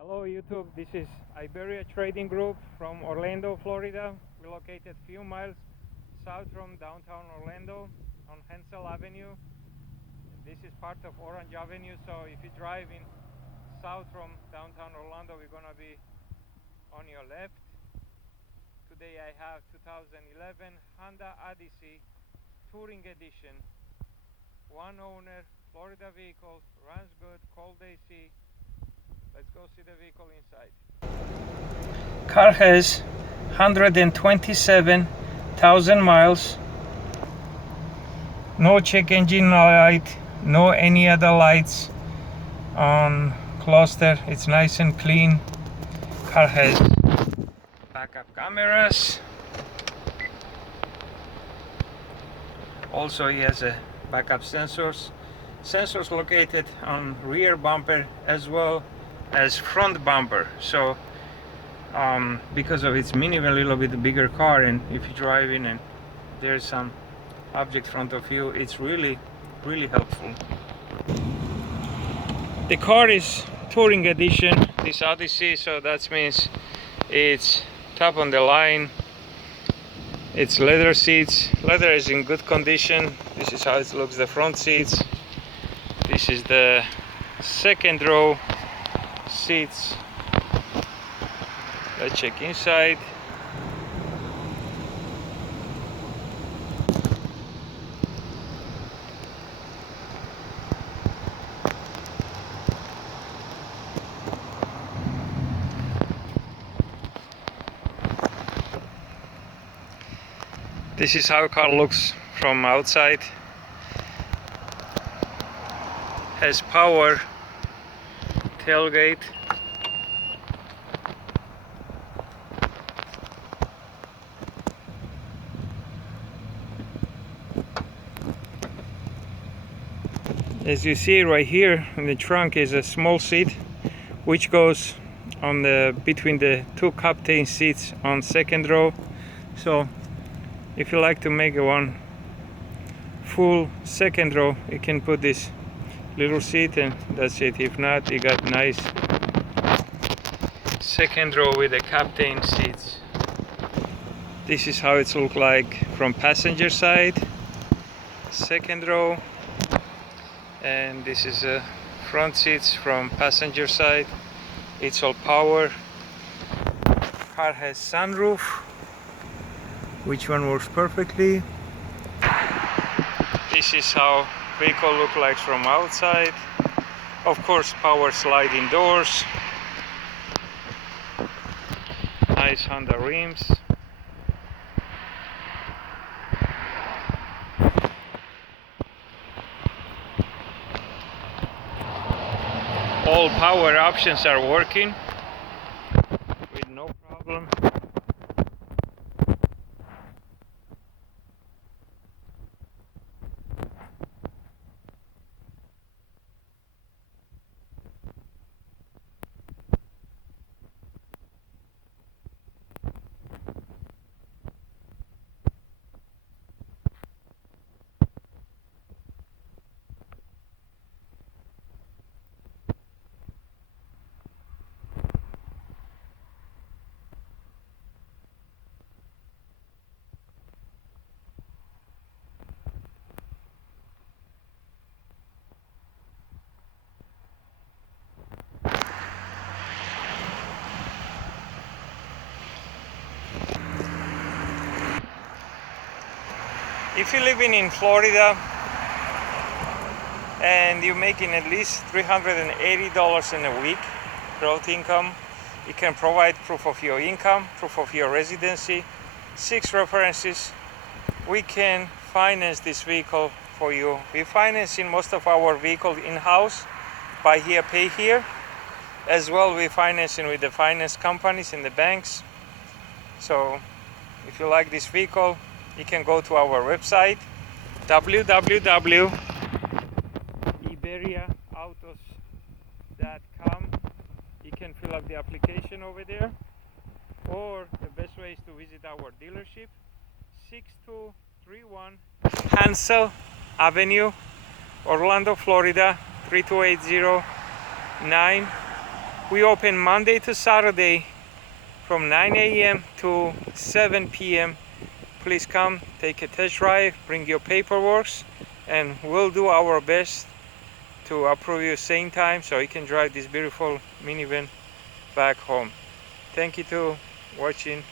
Hello YouTube, this is Iberia Trading Group from Orlando, Florida. We're located a few miles south from downtown Orlando on Hansel Avenue. This is part of Orange Avenue, so if you drive in south from downtown Orlando, we're gonna be on your left. Today I have 2011 Honda Odyssey Touring Edition, one owner, Florida vehicle, runs good, cold AC. Let's go see the vehicle inside. Car has 127,000 miles. No check engine light, no any other lights on cluster. It's nice and clean. Car has backup cameras. Also he has a backup sensors located on rear bumper as well as front bumper. So because of its minivan, a little bit bigger car, and if you drive in and there's some object in front of you, it's really helpful. The car is touring edition, this Odyssey, so that means it's top on the line. It's leather seats. Leather is in good condition. This is how it looks, the front seats. This is the second row seats. Let's check inside. This is how the car looks from outside. Has power tailgate. As you see right here in the trunk is a small seat which goes on the between the two captain seats on second row. So if you like to make one full second row, you can put this little seat and that's it. If not, you got nice second row with the captain seats. This is how it looks like from passenger side, second row, and this is front seats from passenger side. It's all power. Car has sunroof, which one works perfectly. This is how vehicle look like from outside. Of course, power sliding doors. Nice Honda rims. All power options are working with no problem. If you're living in Florida and you're making at least $380 in a week gross income, you can provide proof of your income, proof of your residency, 6 references. We can finance this vehicle for you. We're financing most of our vehicles in-house, buy here, pay here. As well, we're financing with the finance companies and the banks. So if you like this vehicle, you can go to our website www.iberiaautos.com. You can fill up the application over there, or the best way is to visit our dealership, 6231 Hansel Avenue, Orlando, Florida 32809. We open Monday to Saturday from 9 a.m. to 7 p.m. Please come, take a test drive, bring your paperwork, and we'll do our best to approve you same time so you can drive this beautiful minivan back home. Thank you for watching.